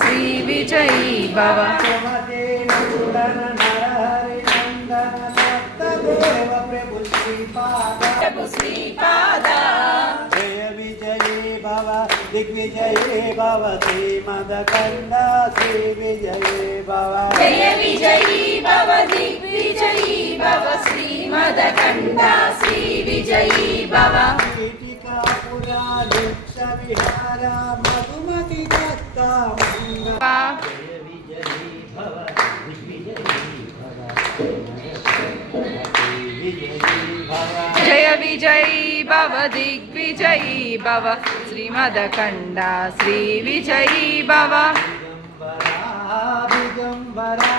श्री विजयी भव प्रभु श्रीपाद जय विजयी भव दिग्विजयी भव श्रीमदकंड श्री विजयी भव जय विजयी भव दिग्विजयी भव श्रीमदकंड श्री विजयी भव टीकापुरा दीक्ष विहार मधुमति दत्ता जय विजयी भव दिग्विजयी भव जय विजयी भव दिग्विजयी भव श्रीमदकंड श्री विजयी भव दिगंबरा